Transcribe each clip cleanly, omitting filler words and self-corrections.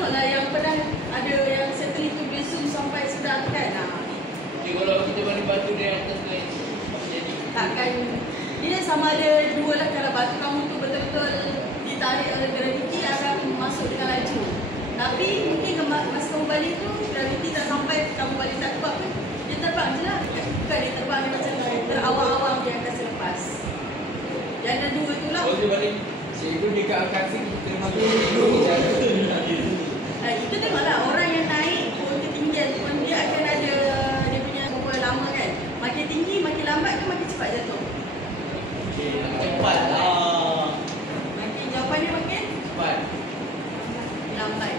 tengoklah yang pernah ada yang satelit tu boleh zoom sampai sedang kan. Jadi kalau kita balik batu dia atas tu jadi takkan dia sama ada dua lah. Kalau batu kamu tu betul-betul ditarik oleh graviti akan masuk dengan laju. Tapi mungkin masa kamu balik tu graviti tak sampai, kamu balik tak kuat pun dia terbang je lah. Bukan dia terbang dia macam terawang-awang dia akan selepas. Yang ada dua tu lah. kalau dia balik cikgu dekat angkasa kita masuk Itu tengoklah orang yang naik pun ketinggian pun dia akan ada dia punya berapa lama kan. Makin tinggi makin lambat ke makin cepat jatuh. cepat lah. Makin jawapannya makin Cepat. lambat.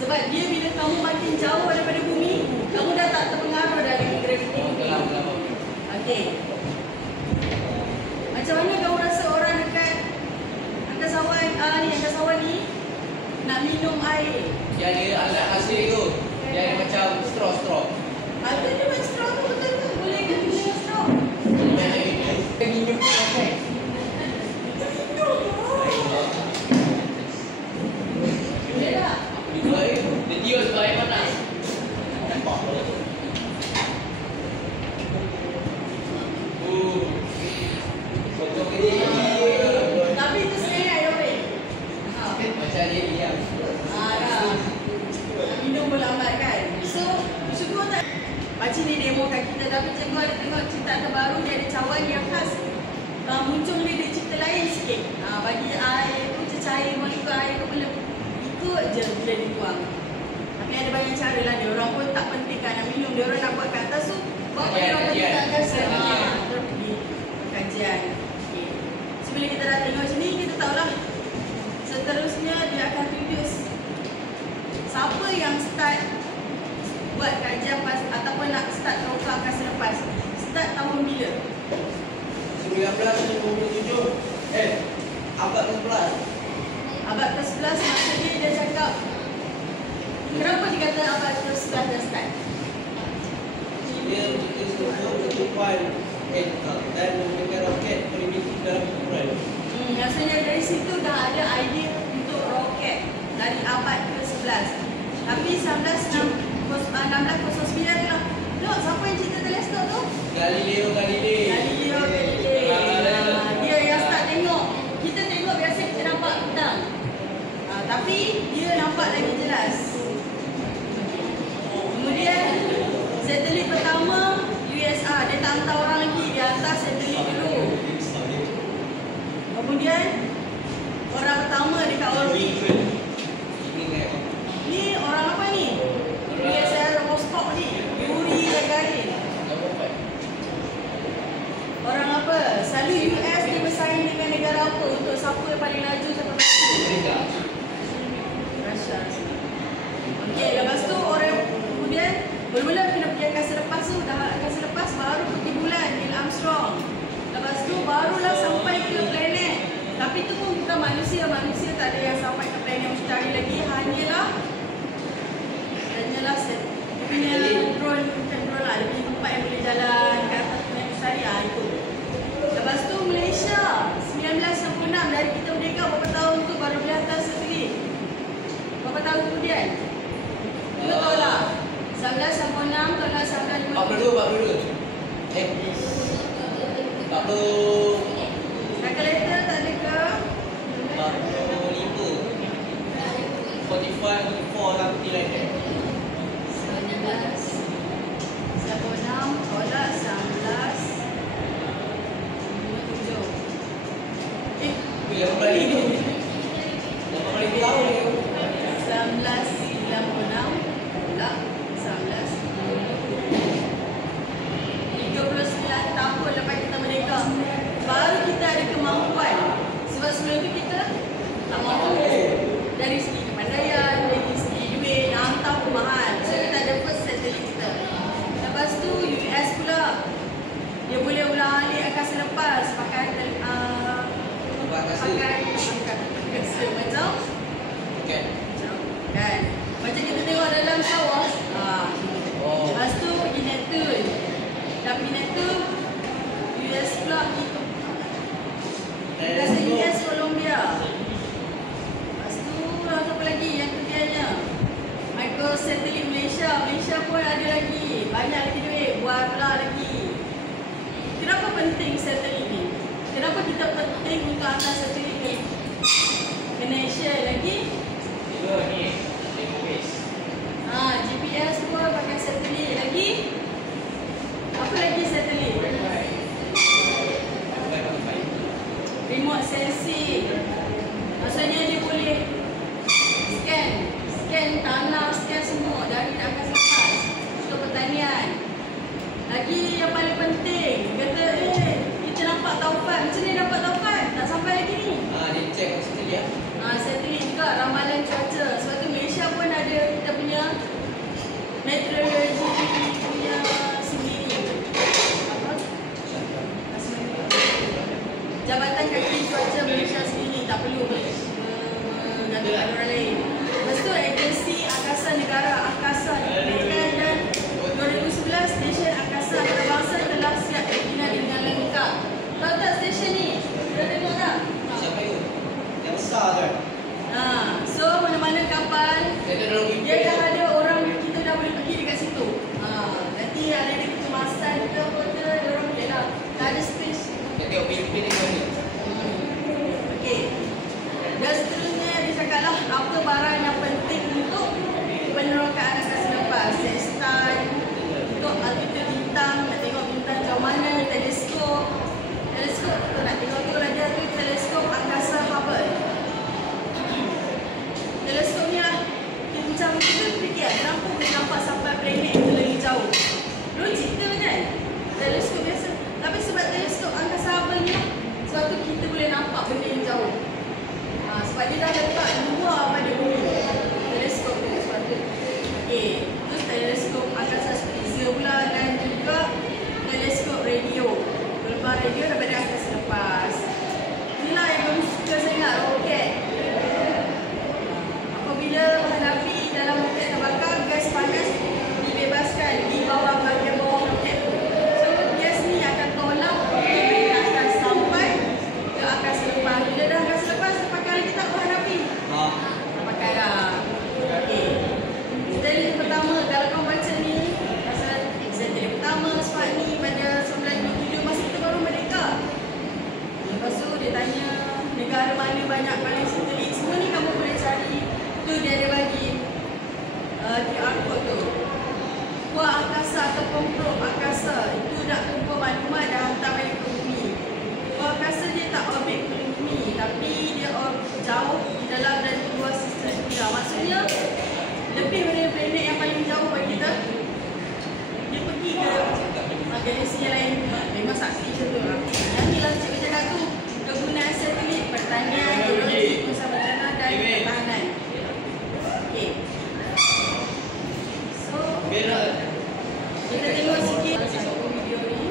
Sebab dia bila kamu makin jauh daripada bumi, kamu dah tak terpengaruh dari graviti bumi. Okey. Macam mana kamu rasa orang dekat angkasawan ni nak minum air? Dia ada alat hasil tu. Dia ada macam straw. Ada dia buat straw tu betul ke? Boleh ke minum straw? Kita minum pakai. Boleh tak? Apa dia buat air? Dia tiup sebab air panas. Nampak tak? Potong dia. Tapi itu sebenarnya air orang. Macam dia diam. Dah. Minum berlambat kan. So, syukur tak? Pakcik ni demokan kita, tapi cikgu ada tengok cerita terbaru dia ada cawan yang khas. Muncul dia cipta lain sikit. Bagi air tu cecair molekul air tu boleh ikut je bila dibuang. Tapi ada banyak cara lah. Dia orang pun tak penting kan nak minum. Dia orang nak buat kat atas tu. Bawa dia orang pergi kat atas. Terus pergi kajian. Okay. So bila kita dah tengok macam ni, kita tahulah seterusnya dia akan tunjuk siapa yang start buat kajian ataupun nak start roka angkasa lepas. Start tahun bila? 1957. Abad ke-11. Abad ke-11 maksudnya dia cakap kenapa dia kata abad ke-11 dah start? Dia setuju ketupan dan memberikan roket primitif dalam ukuran. Rasanya dari situ dah ada idea untuk roket dari abad ke-11. Tapi 1609 tu lah. Tengok siapa yang cipta teleskop tu? Galileo Galilei. Dia yang start tengok. Kita tengok biasa kita nampak bintang. Tapi dia nampak lagi jelas. Kemudian satelit pertama USA, dia tak hantar orang lagi, dia hantar satelit dulu. Kemudian orang pertama dekat orbit. Ni orang apa ni? USS Vostok ni, Yuri Gagarin. Orang apa? Selalu US dia bersaing dengan negara apa untuk siapa yang paling laju sampai Amerika. Russia. Okey, lepas tu orang kemudian mula-mula kena pergi angkasa lepas tu, dah angkasa lepas baru pergi bulan Neil Armstrong. Lepas tu barulah sampai ke planet. Tapi tu pun bukan manusia tak ada yang sampai ke planet mustari lagi, hanyalah punya drone, bukan drone lah, dia punya tempat yang boleh jalan ke atas planet mustari itu. Lepas tu Malaysia 1996 dari kita merdeka berapa tahun tu baru boleh hantar satelit. Berapa tahun kemudian? Kita tahu lah 1996 tahun 1952. 40 Calculator tak ada ke? 45 something like that. 1996 tolak 1957. Yang balik tu. Yang balik tahun ni. 1996 tolak 1959 tahun lepas kita merdeka. Baru kita ada kemampuan. Sebab sebelum tu kita tak mampu. Dari segi kepandaian, dari segi duit, nak hantar pun mahal. So kita ada first satelit kita. Lepas tu US pula, dia boleh ulang alik angkasa lepas pakai angkasa macam Malaysia pun ada lagi. Banyak lagi duit. Buat pula lagi. Kenapa penting satelit ni? Kenapa kita penting untuk hantar satelit ni? Kena share lagi. Dua ni. GPS. GPS pun pakai satelit lagi. Apa lagi satelit? Remote sensing. Maksudnya dia boleh scan tanah, scan semua dari angkasa lepas untuk pertanian. Lagi yang paling penting, kata kita nampak taufan. Macam ni dapat taufan? Tak sampai lagi ni. Dia check satelit. Satelit juga ramalan cuaca. Sebab tu Malaysia pun ada kita punya meteorologi punya sendiri. Apa? Jabatan Kaki Cuaca Malaysia sendiri, tak perlu menggantikan orang lain. Lepas tu agensi angkasa negara angkasa diberikan dan 2011 stesen angkasa antarabangsa telah siap dibina dengan lengkap. Tahu tak stesen ni? Sudah tengok tak? Siapa itu? Yang besar kan? So mana-mana kapal dia dah ada orang, kita dah boleh pergi dekat situ. Nanti ada dia kecemasan ke apa ke, dia orang boleh lah. Tak ada space. Kita tengok pilih-pilih ke mana? Okey. Dan seterusnya dia cakap lah apa barang yang penting untuk penerokaan angkasa lepas. Sextant, untuk altitud bintang, nak tengok bintang jauh mana, teleskop. Teleskop tu nak tengok tu raja tu, teleskop angkasa Hubble. Teleskop ni lah, macam kita fikir kenapa boleh nampak sampai planet yang terlalu jauh. Logik ke kan? Teleskop biasa. Tapi sebab teleskop angkasa Hubble ni lah, sebab tu kita boleh nampak benda yang jauh. Sebab dia dah letak luar pada bumi. Teleskop tu sebab tu. Okey, terus teleskop angkasa Spitzer pula dan juga teleskop radio. Gelombang radio daripada angkasa lepas. Inilah yang kami suka sangat, roket. Apabila bahan api dalam roket terbakar, gas panas dibebaskan di bawah bahagian bawah roket tu. So gas ni akan tolak roket yang akan sampai ke angkasa lepas. Bila dah angkasa lepas, pakai lagi tak bahan api? Tak pakai dah. Okey. Satelit pertama, kalau kau baca ni, pasal satelit pertama Smart ni pada 1927 masa kita baru merdeka. Lepas tu dia tanya negara mana banyak paling satelit. Semua ni kamu boleh cari. Tu dia ada bagi QR code tu. Kuah angkasa ataupun probe angkasa itu nak kumpul maklumat dan hantar balik ke bumi. Kuah angkasa dia tak orbit ke bumi, tapi dia jauh di dalam dan di luar sistem kita. Maksudnya lebih dari planet yang paling jauh bagi kita. Dia pergi ke galaksi yang lain. Memang saksi macam tu lah. Yang ni lah cikgu cakap tu, kegunaan satelit pertanian, geologi, pengusahaan tanah dan pertahanan. Okey. So, kita tengok sikit video ni.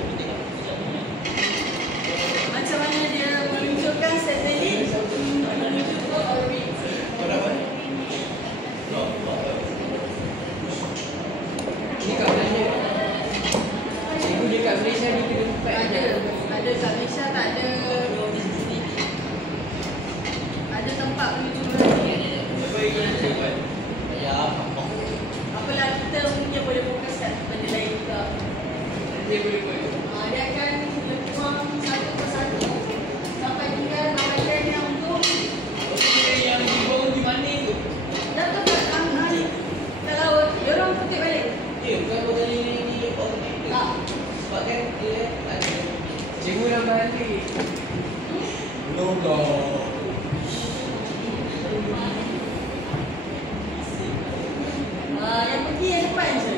Macam mana dia meluncurkan satelit menuju ke orbit. Ni kat Malaysia. Cikgu dia kat Malaysia ni kena tempat. Ada kat Malaysia tak ada. Ada tempat menuju ke orbit. Apa yang nak buat? Ya, Apalah kita mungkin boleh fokus kat benda lain juga. dia boleh buat. Dia akan berkuang satu persatu sampai tinggal bahagian yang untuk Yang dibangun di mana tu? jatuh kat hari ke laut. Dia orang putih balik. Ya, bukan bukan ni Tak. sebab kan dia ada. Cikgu nak balik. Belum dah. Yang pergi yang depan je.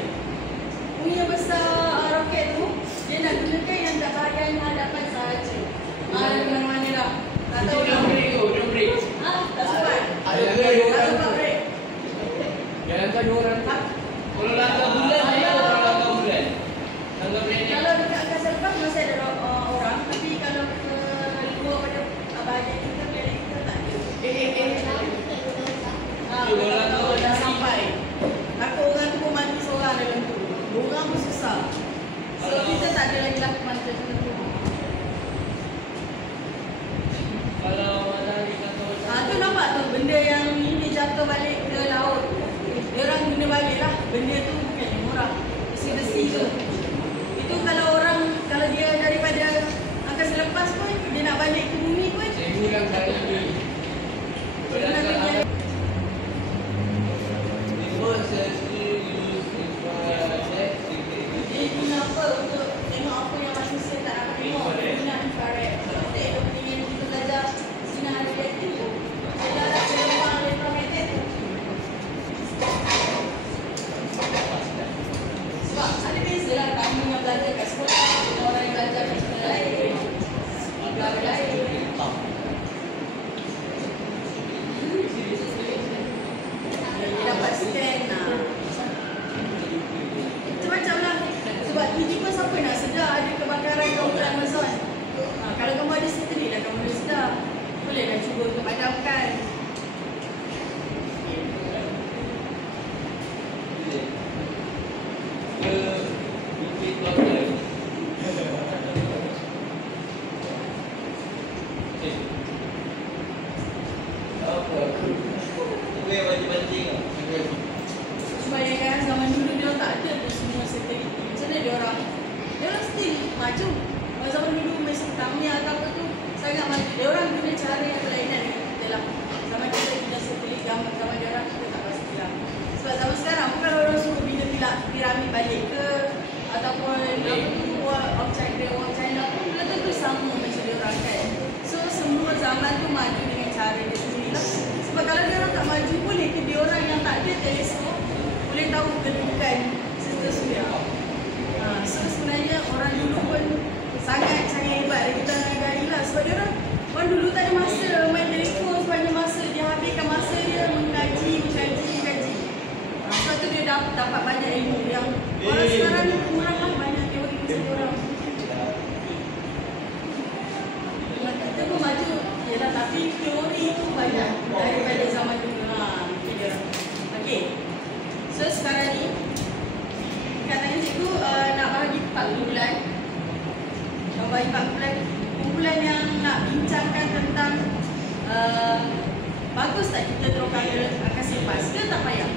Punya besar roket tu, dia nak gunakan yang kat bahagian hadapan sahaja. Mana-mana dah. Tak tahu dah. Dia break. Tak sempat. Ada Tak orang. sempat break. Jangan kan dua orang. Kalau langkah bulan dia orang langkah bulan. Langkah bulan ni. Kalau dekat angkasa lepas masih ada orang, tapi kalau ke luar pada bahagian kita, planet kita tak ada. Kalau dah sampai, takut orang tu pun mati seorang dalam tu. Orang pun susah. So kita tak ada lagi lah masa macam tu. Kalau matahari kata Tu nampak tu benda yang ni dia jatuh balik ke laut. Dia orang guna balik lah. Benda tu bukan yang murah. tak ada semua satelit. Macam mana dia orang still maju. Kalau zaman dulu Mesopotamia atau apa tu sangat maju. Dia orang guna cara yang berlainan dengan kita lah. Zaman kita satelit, zaman dia orang kita tak pastilah. Sebab zaman sekarang bukan orang suruh bina piramid balik ke ataupun Wall of China pun belum tentu sama macam dia orang kan. So semua zaman tu maju dengan cara dia sendiri lah. Sebab kalau dia orang tak maju, boleh ke dia orang yang tak ada teleskop boleh tahu kedudukan sistem suria. So sebenarnya orang dulu pun sangat hebat dari kita negara lah. Sebab dia orang dulu tak ada masa main teleskop sepanjang masa. Dia habiskan masa dia mengkaji. Sebab tu dia dapat banyak ilmu yang orang sekarang ni kurang lah banyak teori macam dia orang. Kita pun maju, yelah, tapi teori tu banyak daripada zaman dulu lah. Okay, so sekarang ni katanya cikgu nak bagi 40 bulan. Nak bagi 40 bulan, kumpulan yang nak bincangkan tentang bagus tak kita teruskan ke angkasa lepas ke tak payah.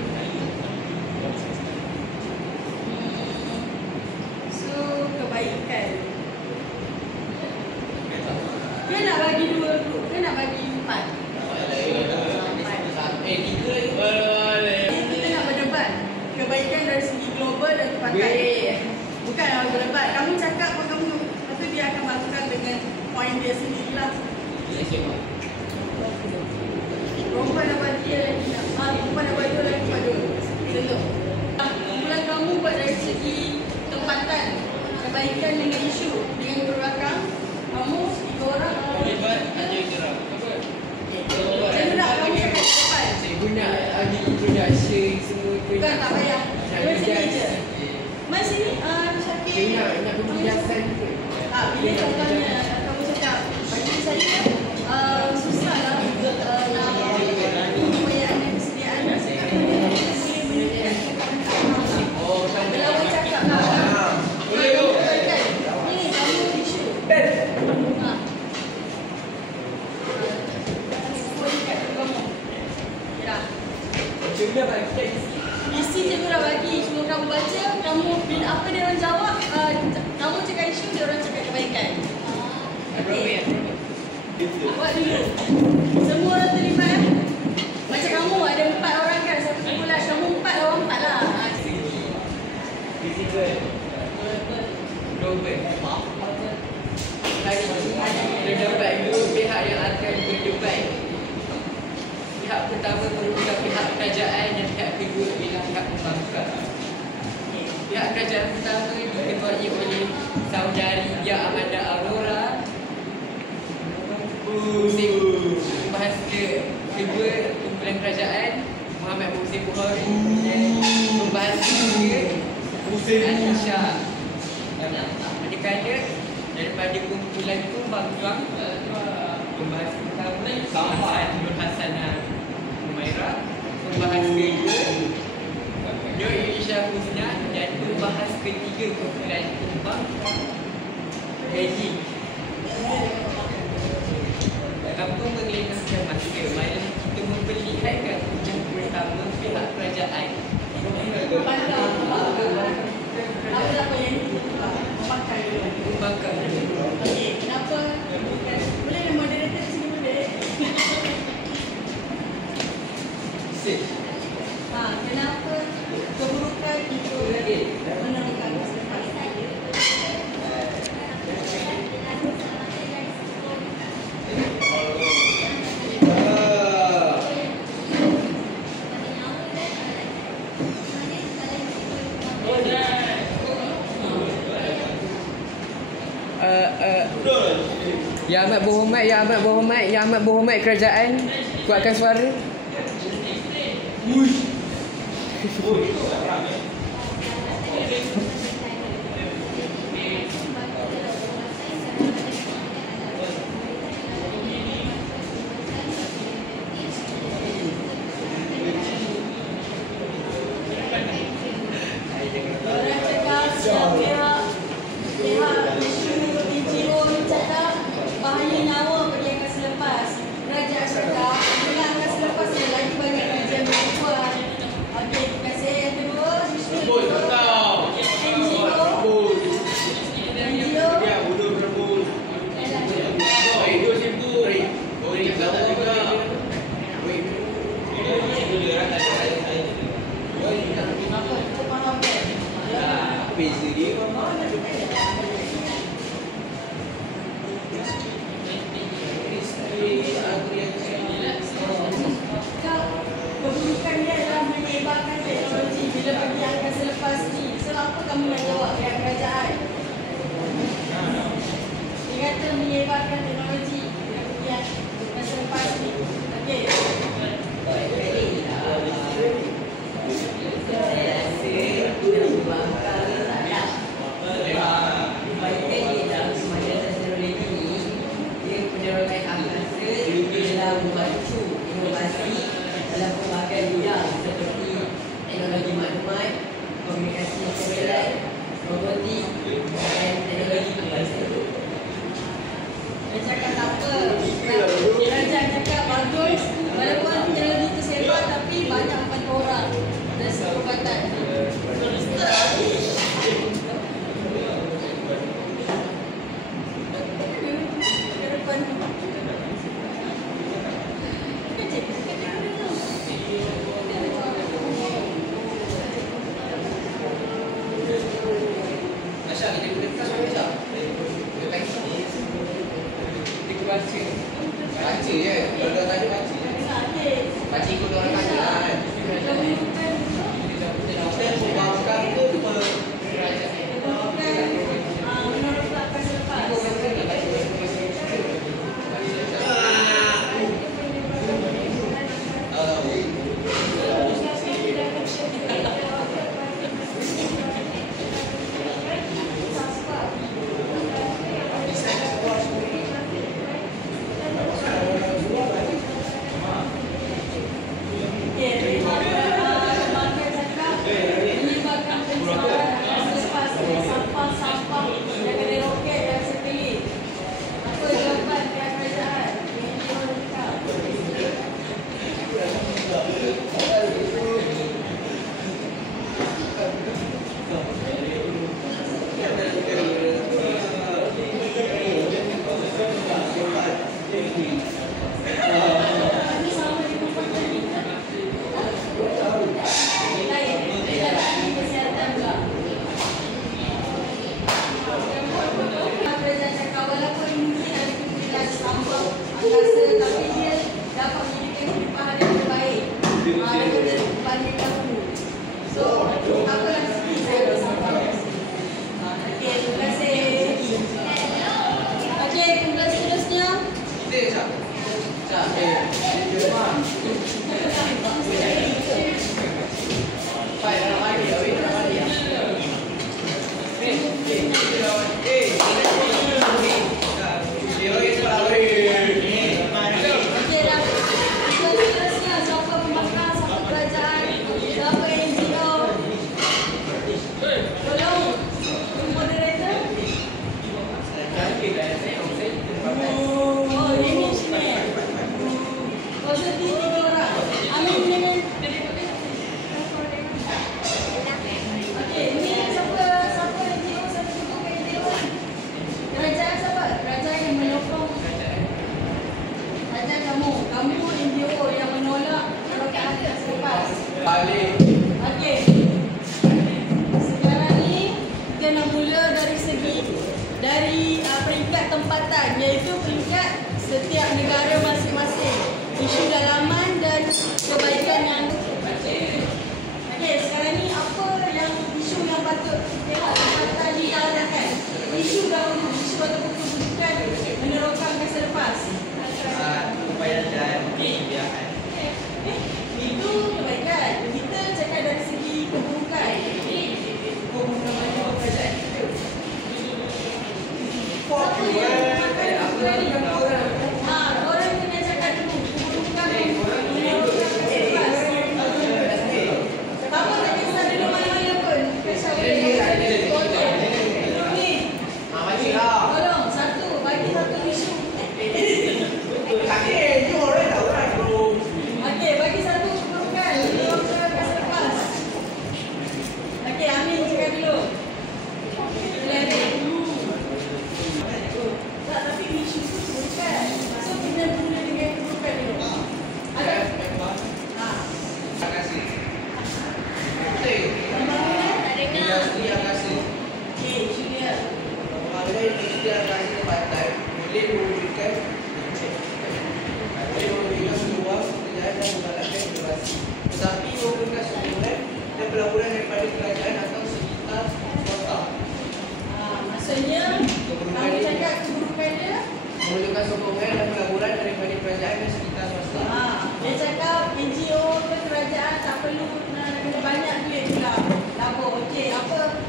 So kebaikan dia nak bagi 2 grup ke nak bagi 4? Kita nak berdebat kebaikan dari segi global dan tempatan. Bukan nak berdebat. Kamu cakap apa kamu, lepas tu dia akan masukkan dengan poin dia sendirilah. Perempuan dapat dia lagi nak. Perempuan dapat dia lagi pada contoh. Kumpulan kamu buat dari segi tempatan, kebaikan dengan isu, dengan berbelakang. Kamu 3 orang. Hebat aja gerak. Saya nak kamu cakap depan. Cikgu nak bagi introduction semua tu. Bukan, tak payah. Dari sini je. Mas ini Syakir. Nak penjelasan tu. Bila contohnya kamu cakap, bagi saya susah lah nak pembayaan dan kesediaan. Oh, Kalau awak cakap lah. Boleh tu. Ini kamu isu. Cikgu dah bagi kita isi. Isi cikgu dah bagi, cuma kamu baca, kamu bila apa dia orang jawab, kamu cakap isu, dia orang cakap kebaikan. Okay. Buat dulu. Semua orang terlibat. Macam kamu ada 4 orang kan, satu kumpulan. Kamu 4, orang 4 lah. Visible. Global. Terdapat 2 pihak yang akan berdebat. Pihak pertama merupakan pihak kerajaan dan pihak kedua ialah pihak pembangkang. Pihak kerajaan pertama diketuai oleh Saudari Dia Amanda Aurora. Musim pembahas kedua kumpulan kerajaan Muhammad Muhsin Bukhari dan pembahas ketiga Anisha. Manakala daripada kumpulan pembangkang pembahas pertama Hasan Nur Hasanah Humairah, pembahas kedua Nur Isha Husna dan pembahas ketiga kumpulan pembangkang Haji. Kamu mengelakkan masa malam kita memperlihatkan hujah pertama pihak kerajaan. Apa yang memakai Pembangkang. okey, kenapa? Boleh ada moderator di sini boleh? Kenapa keburukan itu menemukan masa depan? Yang amat berhormat, yang amat berhormat, yang amat berhormat kerajaan, kuatkan suara. Orang cakap pihak NGO ni cakap bahaya nyawa bagi angkasa lepas. Kerajaan cakap dengan angkasa lepas ada lagi banyak kajian berkuat. Okey, terima kasih. Yang kedua, isu beza dia? Keburukan dia adalah menyebarkan teknologi bila bagi akan selepas ni. So apa kamu nak jawab pihak kerajaan? Dia kata menyebarkan teknologi bila bagi akan selepas ni. Okey. Membantu inovasi dalam pelbagai bidang seperti teknologi maklumat, komunikasi satelit, robotik dan teknologi pembahasan. Dia cakap tak apa. Kerajaan cakap bagus. Walaupun teknologi itu sebar tapi banyak membantu orang. Dan perubatan. Baca je. Kalau dah tanya baca. Baca ikut orang tanya kan. Kita membawakan tu peringkat tempatan, iaitu peringkat setiap negara masing-masing, isu dalaman dan kebaikan yang okey, sekarang ni apa yang isu yang patut tengok tempatan diarahkan? Isu dahulu, isu ataupun keburukan menerokan masa lepas. Kebaikan dan kebijakan. Itu kebaikan. Kita cakap dari segi keburukan. Korang kena cakap dulu keburukan menerokan masa lepas. Apa tak kisah dulu mana-mana pun. Tolong, satu, bagi satu isu. Okey, bagi satu keburukan menerokan masa lepas. Okey, Amin cakap dulu. Tak, tapi isu tu keburukan. So, kita mula dengan keburukan dulu. Ada? Terima kasih. Pembangunan? Tak dengar. Industri angkasa. yang rasa tempatan boleh mewujudkan peluang pekerjaan dan membalapkan inovasi. Tetapi memerlukan sokongan dan pelaburan daripada kerajaan atau sekitar swasta. Maksudnya kamu cakap keburukan dia. Memerlukan sokongan dan pelaburan daripada kerajaan dan sekitar swasta. Dia cakap NGO ke kerajaan tak perlu nak kena banyak duit pula. Labur. Okey, apa?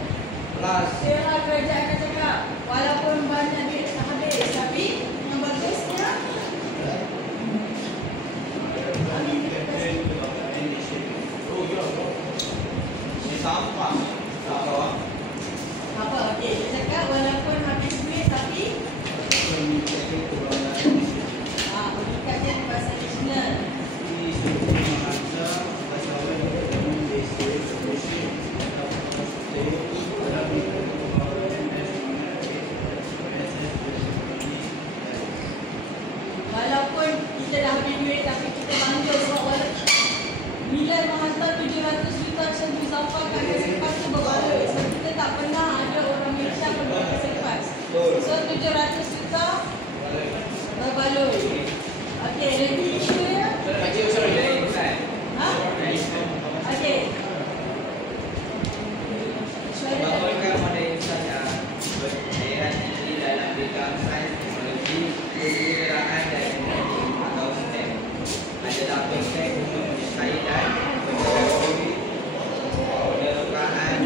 Plus Dia kerajaan akan cakap walaupun banyak duit tak habis, tapi yang bagusnya apa? Okey, dia cakap walaupun habis duit tapi meningkatkan kuasa nasional. Walaupun kita dah habis duit tapi kita bangga sebab walaupun nilai menghantar 700 juta Syed Muzaffar kat Akar Selepas tu berbaloi. Sebab kita tak pernah ada orang Malaysia pergi Akar Selepas. So 700 juta berbaloi. Okey, lagi isu dia? Ha? Okey. membangunkan model insan yang berkaitan tinggi dalam bidang sains, teknologi, kewirausahaan dan energi atau STEM. Ada 8 aspek untuk menyertai dan memperbaiki penerokaan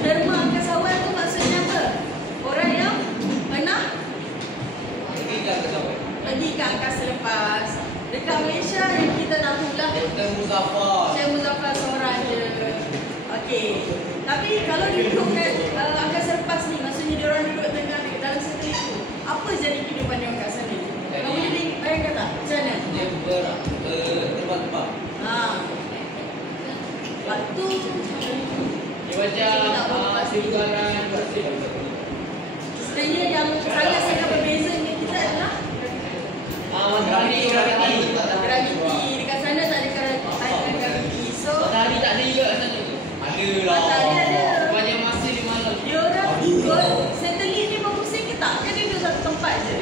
Derma angkasawan tu maksudnya apa? Orang yang pernah pergi ke angkasa lepas. Dekat Malaysia yang kita tahulah Syed Muzaffar seorang je. Okey. Tapi kalau dudukkan angkasa lepas ni, maksudnya dia orang duduk tengah dalam satelit tu, apa jadi kehidupan dia kat sana? Kamu boleh bayangkan tak? Macam mana? dia terbang-terbang. Waktu Dia macam siluran sebenarnya yang sangat berbeza dengan kita adalah graviti. graviti. Dekat sana tak ada graviti. So Matahari tak ada juga sana. Ada lah. Matahari ada. Banyak masa di malam. dia orang ikut satelit ni berpusing ke tak? Kan dia duduk satu tempat je.